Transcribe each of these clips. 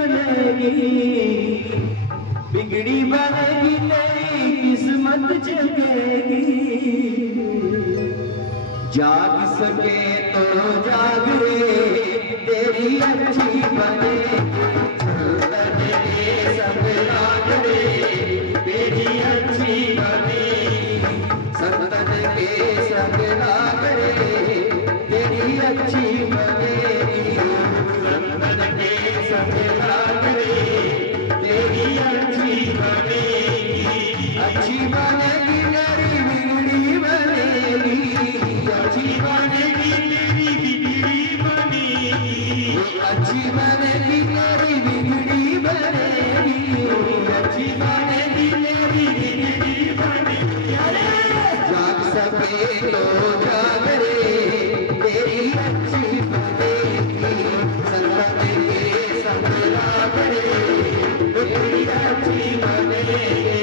बनेगी, बिगड़ी बनेगी तेरी किस्मत जगेगी। जाग सके तो जाग रे तेरी अच्छी बनेगी, सब लाग रे तेरी अच्छी बनेगी, संतन के सब लाग रे तेरी अच्छी बनेगी, संतन के सब लाग रे तेरी अच्छी बनेगी, अच्छी बनेगी तेरी बिगड़ी बनेगी, अच्छी बनेगी तेरी बिगड़ी बनेगी, अच्छी बनेगी तेरी बिगड़ी बनेगी, अच्छी बनेगी तेरी बिगड़ी बनेगी। जाग सके तो जाग रे तेरी अच्छी बनेगी, संतन के सब लाग रे तेरी अच्छी बनेगी।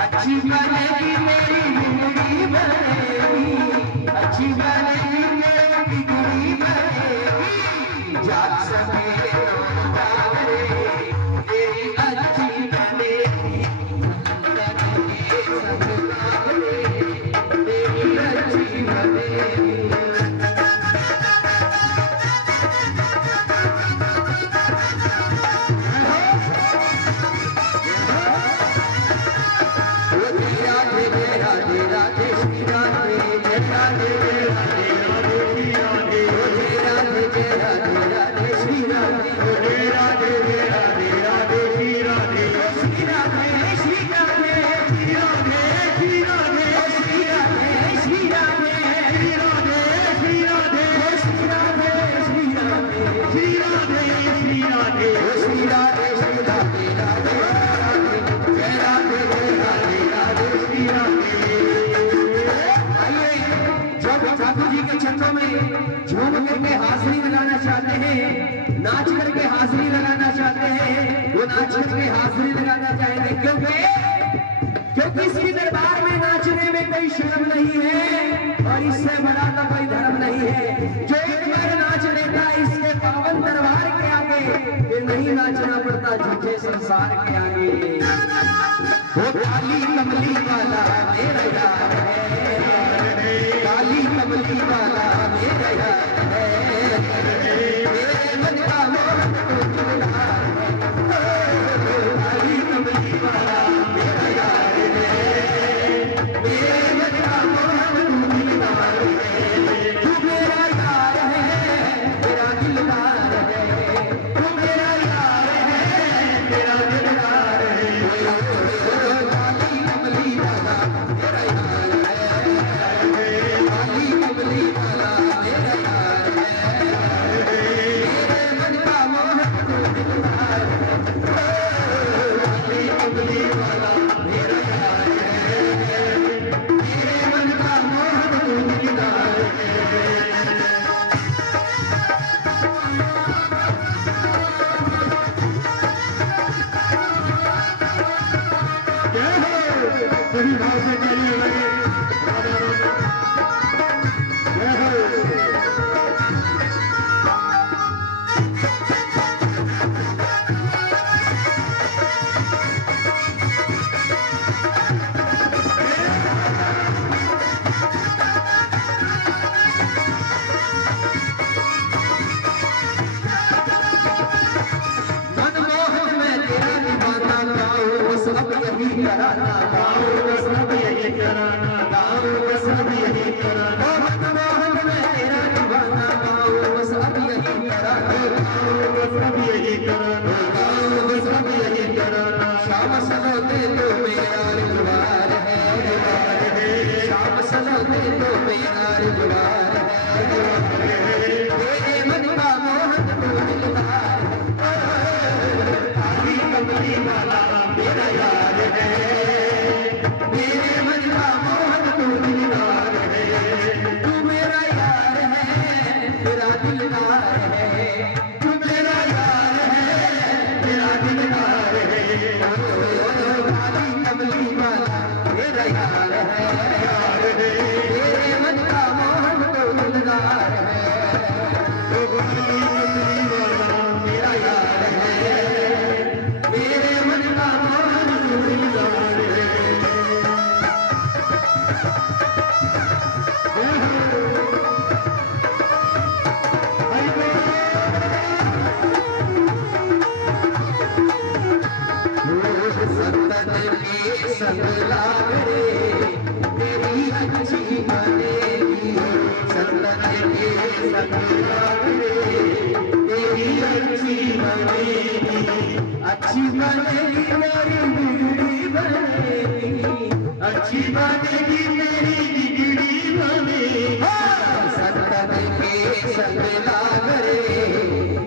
अच्छी बनेगी मेरी बिगड़ी बनेगी, अच्छी बनेगी मेरी बिगड़ी बनेगी, जाग सके तो जाग रे तेरी अच्छी बनेगी, सब लाग रे तेरी अच्छी बनेगी। झूम करके हाजिरी लगाना चाहते हैं, नाच करके हाजिरी लगाना चाहते हैं, वो नाच करके हाजिरी लगाना चाहेंगे, क्योंकि इसके दरबार में नाचने में कोई शर्म नहीं है और इससे बड़ा का कोई धर्म नहीं है। जो एक बार नाच लेता है इसके पावन दरबार के आगे, फिर नहीं नाचना पड़ता झूठे संसार के आगे। वो काली कमली वाला मेरा यार है, काली कमली वाला मेरा यार है, मेरे मन का मोहन तो चुरा है, काली कमली वाला मेरा यार है, मेरे मन का मोहन तो चुरा है, तू मेरा यार है मेरा दिलदार है, तू मेरा यार है मेरा दिलदार है, काली कमली वाला मेरा यार है। शाम सलोते तो मेरा रिजवान है, शाम सलोते तो मेरा रिजवान है, तेरे मन का मोहन तो दिलदार, काली कमली वाला मेरा यार है, मेरे मन का मोहन तो दिलदार है, तू मेरा यार है मेरा दिलदार है, तू मेरा यार है मेरा दिलदार है, काली कमली वाला मेरा यार है, तेरे मन का मोहन तो दिलदार है, काली कमली वाला मेरा यार है, मेरे मन का मोहन तो दिलदार है। संतन के संग लाग रे तेरी अच्छी बनेगी, संतन के संग लाग रे तेरी अच्छी बनेगी, अच्छी बनेगी मेरी बिगड़ी बनेगी, अच्छी बनेगी मेरी बिगड़ी बनेगी, संतन के संग लाग रे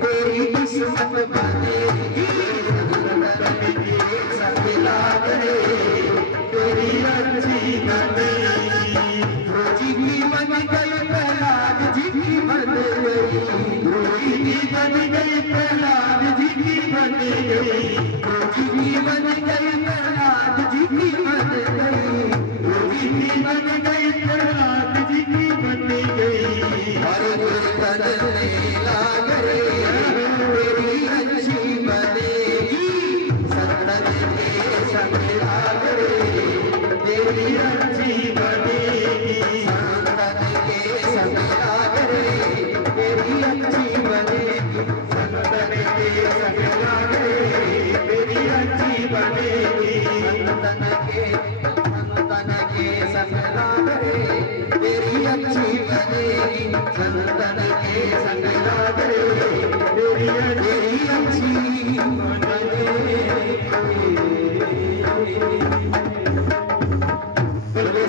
तेरी किस्मत बनेगी, लाग रे तेरी अच्छी बनेगी, रोजी की बन गई प्रहलाद जी की बन गई, रोजी की बन गई प्रहलाद जी की बन गई, रोजी की बन गई प्रहलाद जी की बन गई, रोजी की बन गई प्रहलाद जी की बन गई, और करने लाग रे तेरी अच्छी बनेगी, संतन के संग लाग रे तेरी अच्छी बनेगी, संतन के संग लाग रे तेरी अच्छी बनेगी, संतन के संग लाग रे तेरी अच्छी बनेगी, संतन के संग लाग रे तेरी अच्छी बनेगी, संतन के संग लाग रे तेरी अच्छी बनेगी।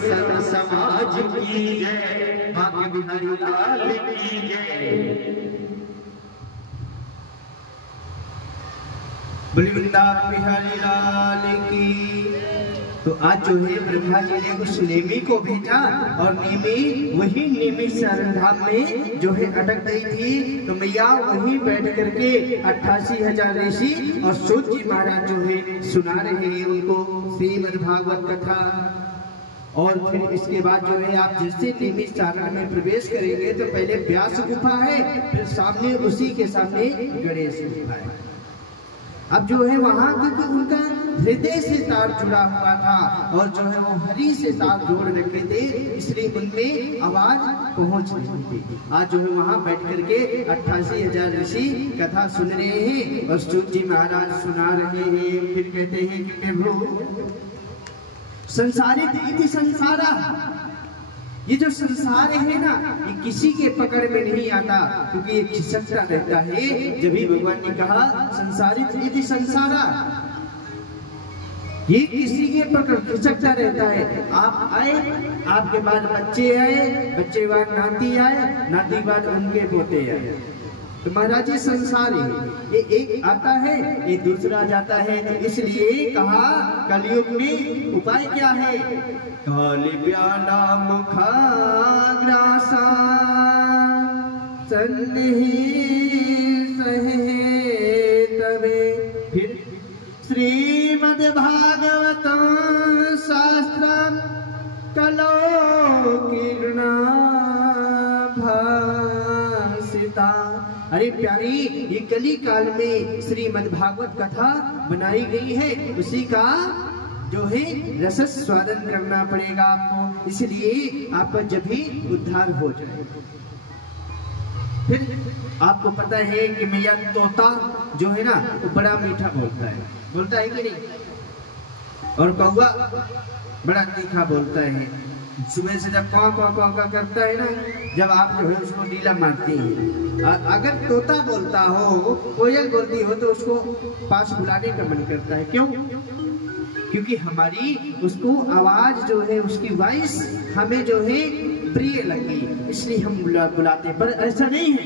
संत समाज की जय, भाग्य बिहारी लाल की जय। बोली वृंदावन बिहारी लाल की। तो आज जो है ब्रह्मा जी ने उस नेमी को भेजा और नेमी वही नेमी शरणधाम में जो है अटक गई थी, तो मैया वहीं बैठ करके 88,000 ऋषि और सूत जी महाराज जो है सुना रहे हैं उनको श्रीमद् भागवत कथा। और फिर इसके बाद जो है आप जिससे नेमी चारण में प्रवेश करेंगे तो पहले व्यास गुफा है, फिर सामने उसी के सामने गणेश गुफा है। अब जो है वहां क्योंकि उनका हृदय से तार जुड़ा हुआ था और जो है वो हरि से तार जोड़ रखे थे, इसलिए उनमें आवाज पहुंच नहीं थी। आज जो है वहां बैठ करके 88,000 ऋषि कथा सुन रहे हैं और सूत जी महाराज सुना रहे हैं। फिर कहते हैं कि प्रभु संसारित इति संसारा, ये जो संसार है ना ये किसी के पकड़ में नहीं आता, क्योंकि ये खिसकता रहता है। जब भी भगवान ने कहा संसारित इति संसारा, ये किसी के पकड़ खिसकता रहता है। आप आए, आपके बाद बच्चे आए, बच्चे बाद नाती आए, नाती बाद उनके पोते आए। तो महाराज ये संसार है, ये एक आता है ये दूसरा जाता है। तो इसलिए कहा कलयुग में उपाय क्या है, काली प्याला मुखाग्रासा सन्निहि सहे तवे। फिर श्रीमद् भागवतम शास्त्रम कलो कीर्णा भासिता। अरे प्यारी, ये कली काल में श्रीमद् भागवत कथा बनाई गई है, उसी का जो है रस स्वादन करना पड़ेगा आपको, इसलिए आपका जब भी उद्धार हो जाए। फिर आपको पता है कि मैया तोता जो है ना वो बड़ा मीठा बोलता है कि नहीं, और कौवा बड़ा तीखा बोलता है। सुबह से जब कौ कौ कौ का करता है ना, जब आप जो है उसको नीला मारते हैं। अगर तोता बोलता हो, कोयल बोलती हो तो उसको पास बुलाने का मन करता है। क्यों? क्योंकि हमारी उसको आवाज जो है, उसकी वॉइस हमें जो है प्रिय लगी, इसलिए हम बुलाते। पर ऐसा नहीं है,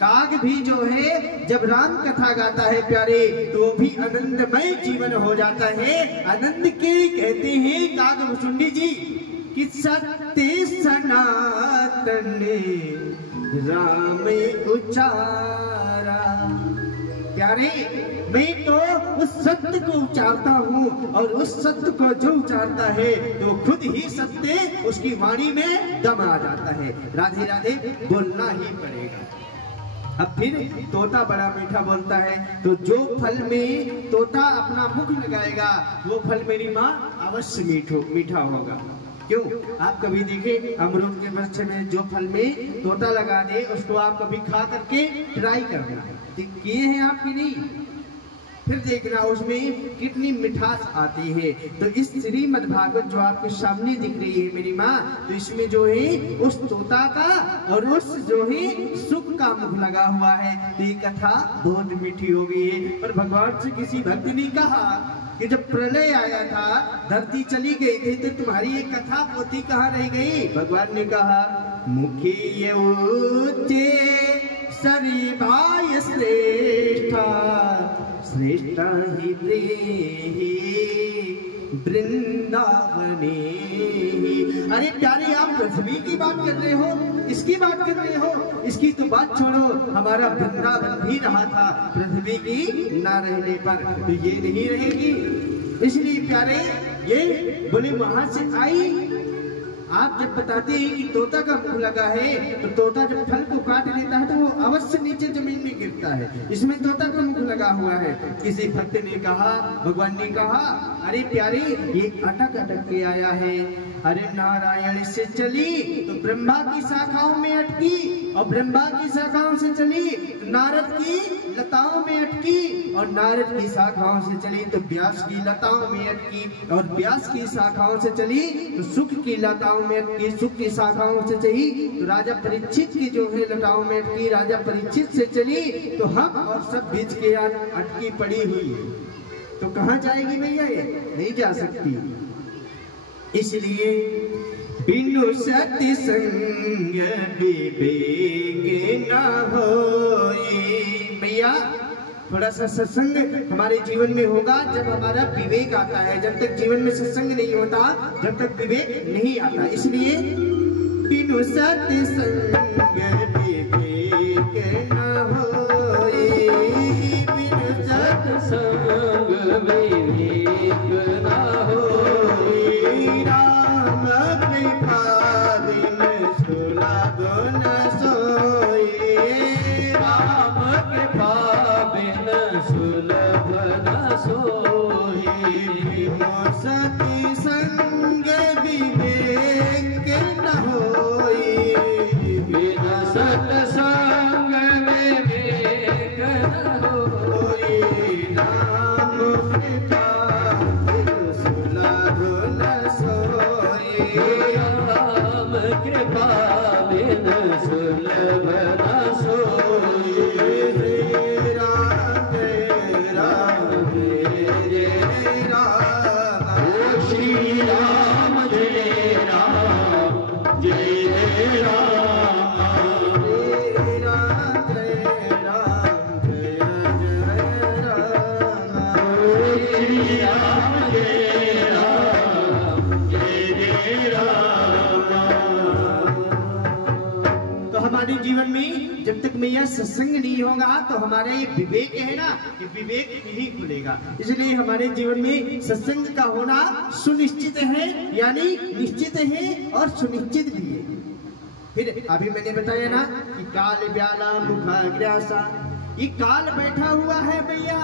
काग भी जो है जब राम कथा गाता है प्यारे, तो भी आनंदमय जीवन हो जाता है। आनंद के कहते हैं काग भुसुंडी जी कि सत्य सनातन राम उचारा। प्यारे, मैं तो उस सत्य को उचारता हूँ, और उस सत्य को जो उचारता है तो खुद ही सत्य उसकी वाणी में दम आ जाता है। राधे राधे बोलना ही पड़ेगा। अब फिर तोता बड़ा मीठा बोलता है, तो जो फल में तोता अपना मुख लगाएगा वो फल मेरी माँ अवश्य मीठा होगा। क्यों? आप कभी देखे अमरूद के वृक्ष में जो फल में तोता लगा दे, उसको आप कभी खा करके ट्राई करना, किए हैं आप कि नहीं? फिर देखना उसमें कितनी मिठास आती है। तो इस श्रीमद् भागवत जो आपके सामने दिख रही है मेरी माँ, तो इसमें जो है उस तोता का और उस जो है सुख का मुख लगा हुआ है। तो ये कथा बहुत मीठी हो गई है। पर भगवान से किसी भक्त ने कहा कि जब प्रलय आया था, धरती चली गई थी, तो तुम्हारी ये कथा पोथी कहाँ रह गई? भगवान ने कहा, मुखी सरी भाई श्रेष्ठा, श्रेष्ठा ही वृंदावने। अरे प्यारे, आप पृथ्वी की बात कर रहे हो, इसकी बात कर रहे हो, इसकी तो बात छोड़ो, हमारा वृंदावन भी रहा था पृथ्वी की ना रहने पर, तो ये नहीं रहेगी। इसलिए प्यारे, ये बोले वहां से आई। आप जब बताते हैं कि तोता का मुख लगा है, तो तोता जब फल को काट लेता है तो वो अवश्य नीचे जमीन में गिरता है, इसमें तोता का मुख लगा हुआ है। किसी भक्त ने कहा, भगवान ने कहा, अरे प्यारे, ये अटक अटक के आया है। अरे नारायण से चली तो ब्रह्मा की शाखाओं में अटकी, और ब्रह्मा की शाखाओं से चली तो नारद की लताओं में अटकी, और नारद की शाखाओं से चली तो व्यास की लताओं में अटकी, और व्यास की शाखाओं से चली तो सुख की लताओं में अटकी, सुख की शाखाओं से चली तो राजा परीक्षित की जो है लताओं में अटकी, राजा परीक्षित से चली तो हम और सब बीच के अटकी पड़ी हुई। तो कहाँ जाएगी भैया? ये नहीं जा सकती। इसलिए बिनु सत्य संग विवेक न होए। भैया, थोड़ा सा सत्संग हमारे जीवन में होगा जब हमारा विवेक आता है। जब तक जीवन में सत्संग नहीं होता, जब तक विवेक नहीं आता। इसलिए बिनु सत्य संग विवेक न होए, बिनु सत्य संग विवेक न होए। राम कृपा बिन सुलभ न सोए, राम कृपा बिन सुलभ न सोए। सती संग विवेक न होए, बिन सत्संग विवेक न होए। राम कृपा बिन सुलभ न सोए, राम कृपा बिन सुलभ न सोए। श्री राम जय राम, जय राम, जय राम, जय राम, जय जय राम। श्री राम जय राम, जय जय राम। तो हमारे जीवन में जब तक मैया सत्संग नहीं होगा तो हमारा ये विवेक है ना, ये विवेक नहीं खुलेगा। इसलिए हमारे जीवन में सत्संग का होना सुनिश्चित है, यानी निश्चित है और सुनिश्चित भी है। फिर अभी मैंने बताया ना कि काल व्याला मुखाग्रासा, ये काल बैठा हुआ है भैया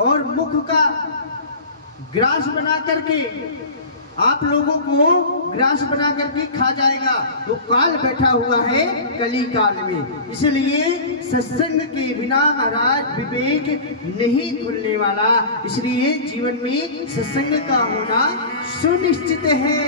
और मुख का ग्रास बना करके आप लोगों को ग्रास बना करके खा जाएगा। वो काल बैठा हुआ है कली काल में। इसलिए सत्संग के बिना महाराज विवेक नहीं खुलने वाला। इसलिए जीवन में सत्संग का होना सुनिश्चित है।